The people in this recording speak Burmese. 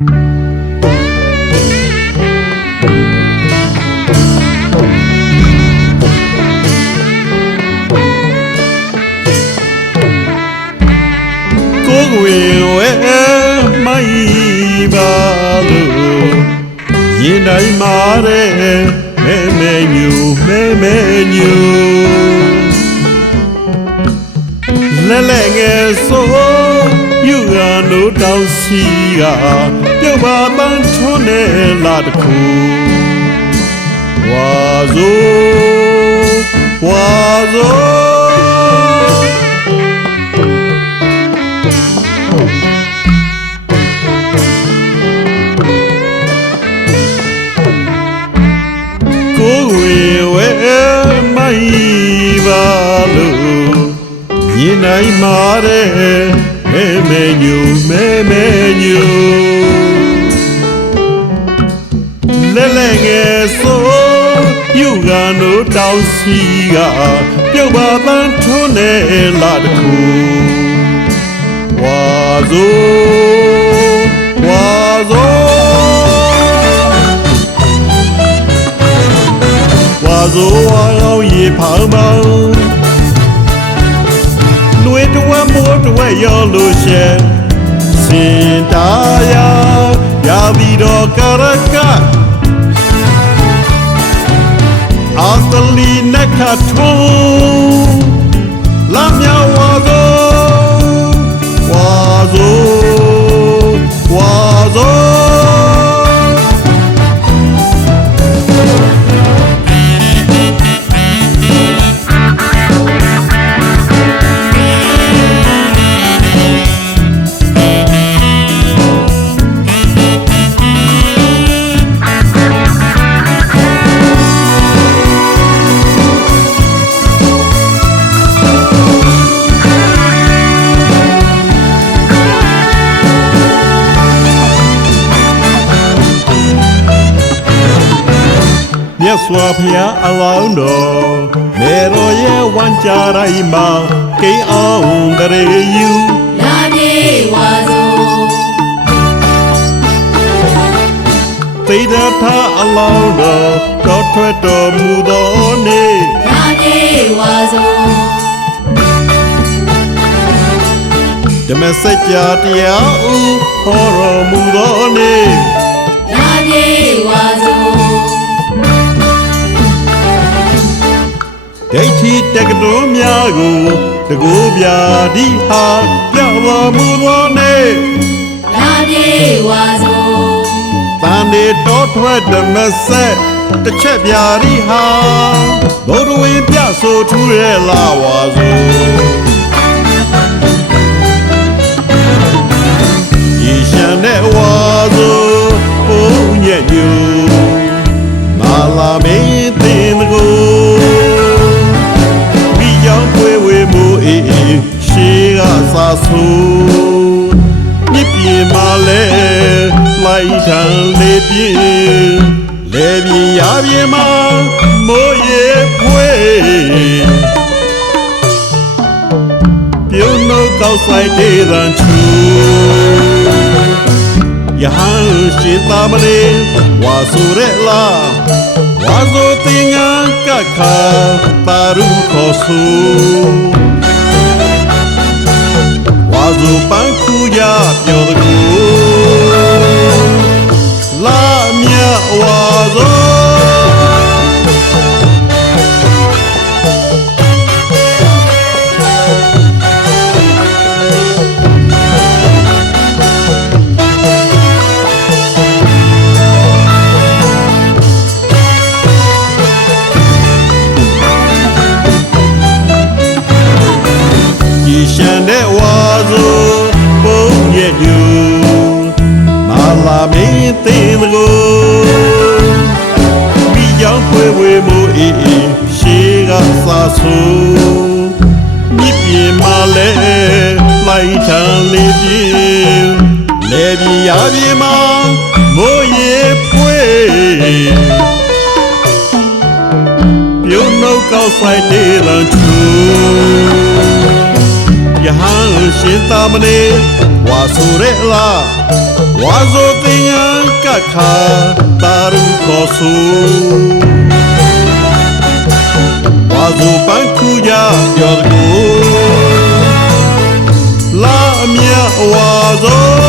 ကိုယ်ဝင်ဝဲမိုင်းပါလို့ရင်တိုင်းမာတဲ့မဲညူလဲငယ်ဆိုယူရလို့တောင်းစီကပြုတ်ပါပန်းထွန်းနေလာတခုဝါဆိုကိုယ်ဝဲမိုင်းပါလို့ရင်နိုင်မာတဲ့မဲညူလဲငယ်ဆိုယူကနိုးတောင်းစီကပြုတ်ပါပန်းထွန်းနေလာတခုဝါဆိုဝါအောင်ရေဖောင်းပေါင်းလွေတဝက်မိုးတဝက်ရောလို့ရှယ်စင်တာရာပြီးတော့ကရကအာသလီနခထုံးလာမြောက်ဝါဆိုမြတ်စွာဘုရားအလောင်းတော်မေတော်ရဲ့ဝမ်းကြတိုင်းမှာကိန်းအောင်တရေယူလာပြေဝါဆိုသိဒ္ဓထာအလောင်းတော်တော်ထွက်တော်မူသောနေ့လာပြေဝါဆိုဓမ္မစကြာတရားဥဟောတော်မူသောနေ့လာပြေဝါဆိုဒိဋ္ဌိတက္ကသိုလ်များကိုတကူပြာဒီဟာပြတော်မူသောနေ့လာပြေဝါဆိုတန်နေတော်ထွက်ဓမ္မဆက်တစ်ချက်ပြာဒီဟာဘုဒ္ဓဝေပြဆိုထူရဲလာဝါဆိုဤရှံတဲ့ဝါဆိုပုံညက်ညူမာလာမင်းတင်ကိုရှေးကစားဆိုးမြစ်ပြေမှာလဲလိုက်ထန်လေးပြေလဲပြေရပြေမှာမိုးရေဖွေးပြုံးနှုတ်ကောက်ဆိုင်တေးတန်ချူယဟန်ရှိသားမလေးဝါဆိုရဲလားဝါဆိုတင်ငါကခါပါရုခေါ်ဆိုဝါဆိုပန်းခူရပြောတကူလာမြဝါဆိုရှန်တဲ့ဝါဆိုပုံရဲ့ညူမာလာမင်းတင်ကိုပြီးကြောင်းဖွေဝေမိုးအေးရှေးကစားဆိုးမြစ်ပြေမှာလဲလိုက်ထန်လေးပြေလဲပြေရပြေမှာမိုးရေဖွေးပြုံးနှုတ်ကောက်ဆိုင်တေးလန်ချူယဟန်ရှင်သာမဏေဝါဆိုရဲလားဝ ဝါဇိုတင်ငန်းကခါတာရုခေါ်ဆူဝါဇိုပန်းခူကြပြောတကူလာအမြဝါဇို